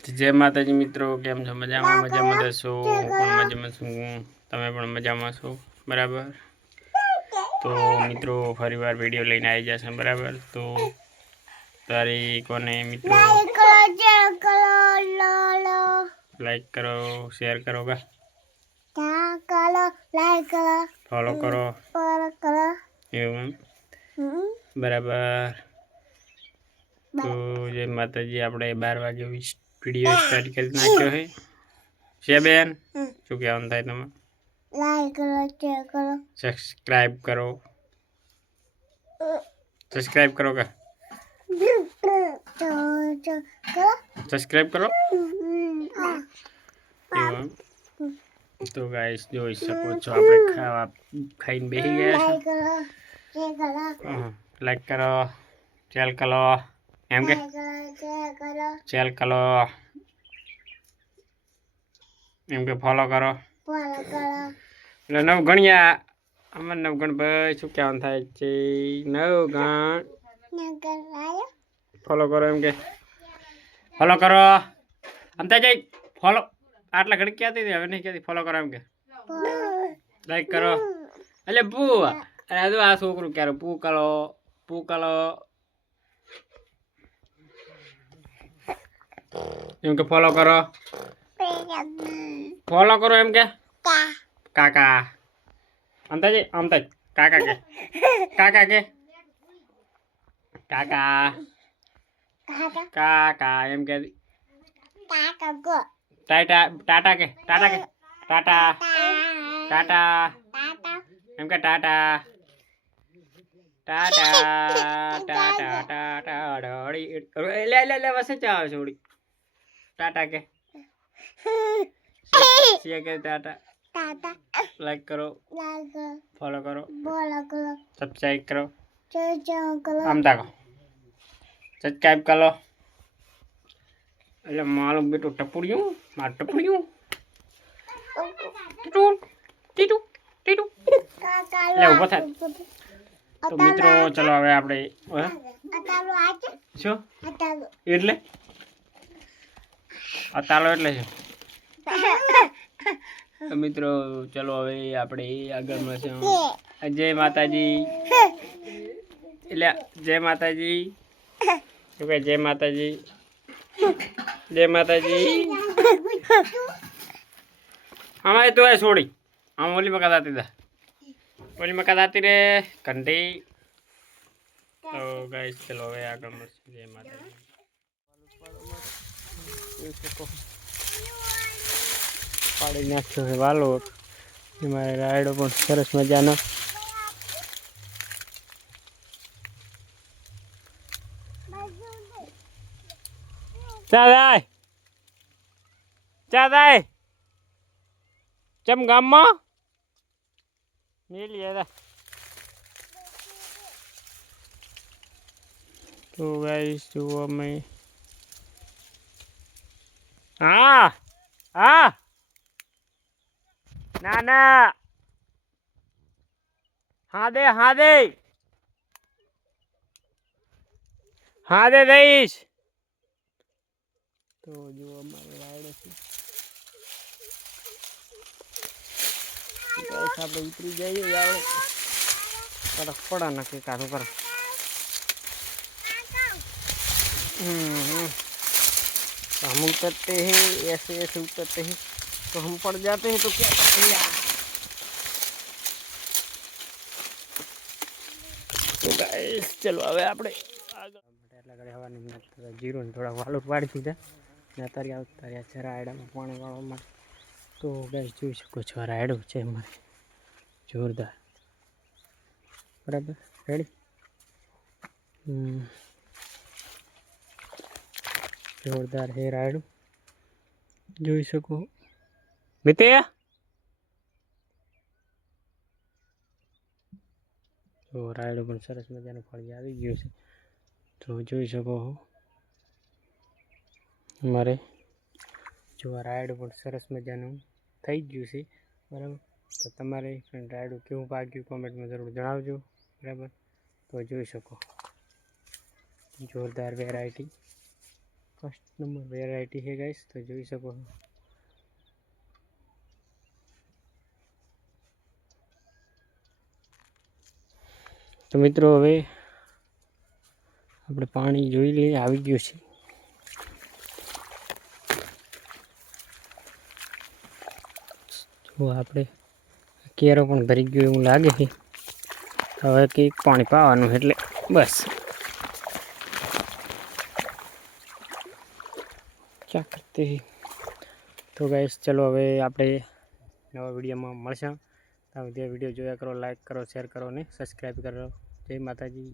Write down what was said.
જય માતાજી મિત્રો, કેમ છો? મજામાં મજામાં દસો હું પણ મજામાં છું તમે પણ મજામાં છો? બરાબર? તો મિત્રો, ફરીવાર વીડિયો લઈને આવી જશે, બરાબર? તો તારીખોને મિત્રો લાઈક કરો શેર કરો, કા? ફોલો કરો. એવું બરાબર? તો જય માતાજી, આપણે બાર વાગે વીડિયો સ્ટાર્ટ કરી નાખ્યો છે છે બેન? શું કહેવાનું થાય તમે લાઈક કરો શેર કરો. કે સબસ્ક્રાઇબ કરો કે? સબસ્ક્રાઇબ કરો? તો ગાઈસ જોઈ શકો છો આપણે ખાવા ખાઈને બેસી ગયા છે. લાઈક કરો. ચેલ કરો એમ કે? ચેલ કરો. એમ કે ફોલો કરો. એટલે નવ ગણ્યા અમાર નવ ગણભાઈ શું કહેવાનું થાય છે? નવ ગણ ફોલો કરો એમ કે. ફોલો કરો. અંતે જઈ ફોલો આટલા ઘડી ક્યાંથી હતી? હવે નહીં ક્યાંથી? ફોલો કરો એમ કે. લાઈક કરો. એટલે પૂ અરે આ છોકરું ક્યારે? પૂ કરો પૂ કરો એમ કે ફોલો કરો. ફોલો કરો એમ કે? કાકા. અંતાજી, અંતાજ, કાકા કે? કાકા કે? કાકા. કાકા, એમ કે? ટાટા ટાટા કે? ટાટા કે? ટાટા. ટાટા. એમ કે ટાટા. ટાટા ટાટા ટાટા લે લે લે વસે ચા છોડી ટાટા કે? સિયા કે ટાટા? લાઈક કરો. ફોલો કરો. ફોલો કરો. આમ તાકો. સબસ્ક્રાઇબ કરો. એટલે મારું બેટું ટપડ્યું મારું ટપડ્યું. ટીટું ટીટું ટીટું. લે ઊભો થાય. તો મિત્રો ચલો હવે આપણે શું? એટલે? આ તાલો એટલે છે. મિત્રો ચલો હવે આપણે આગળમાં છે જય માતાજી. એટલે જય માતાજી. શું કહે? જય માતાજી. જય માતાજી. અમારે તો એ છોડી આમ ઓલી મકા દાતી દા ઓલી મકા દાતી રે ઘંટી. તો ગાઈસ ચલો હવે આગળ મળશે. જય માતાજી. જોઈ શકો. પાડી નાખ્યો છે વાલો. એમાં રાયડો પણ સરસ મજાનો. ચા જાય ચા જાય ચમ ગામમાં? મેલી હતા તો ગાઈસ, જુઓ અમે હા હા. ના ના. હા દે હા દે. હા દે દઈશ. તો જો અમારે રાયડ છે. આપણે ઉતરી જઈએ આવે કડક પડા નક્કી કાઢું કરો હમ હમ. तो हम उतरते हैं ऐसे ऐसे उतरते हैं तो हम पड़ जाते हैं तो क्या करते हैं यार તો ગાઈસ ચલો હવે આપણે આગળ એટલા ઘરે હવાની મહેનત જીરો ને થોડા વાલું પાડી દીધા ને અત્યારે આવતા રહ્યા છે રાયડામાં પાણી વાળવા માટે તો ગાઈસ જોઈ શકો છો આ રાયડો છે અમારે જોરદાર બરાબર રેડી હમ જોરદાર હે રાયડું જોઈ શકો. મિતે તો રાયડું પણ સરસ મજાનું ફળી આવી ગયું છે. તો જોઈ શકો છો મારે જો આ રાયડું પણ સરસ મજાનું થઈ ગયું છે. બરાબર? તો તમારે પણ રાયડું કેવું પાક્યું કોમેન્ટમાં જરૂર જણાવજો. બરાબર? તો જોઈ શકો. જોરદાર વેરાયટી ફર્સ્ટ નંબર વેરાયટી છે ગાઈસ તો જોઈ શકો છો. તો મિત્રો, હવે આપણે પાણી જોઈ લઈએ, આવી ગયું છે. જો આપણે કેરો પણ ભરી ગયો એવું લાગે છે. હવે કંઈક પાણી પાવાનું એટલે બસ. ક્યાં કરતી તો ગાઈસ ચલો હવે આપણે નવા વિડીયોમાં મળશે. તમે તે વીડિયો જોયા કરો લાઈક કરો શેર કરો અને સબસ્ક્રાઈબ કરો. જય માતાજી.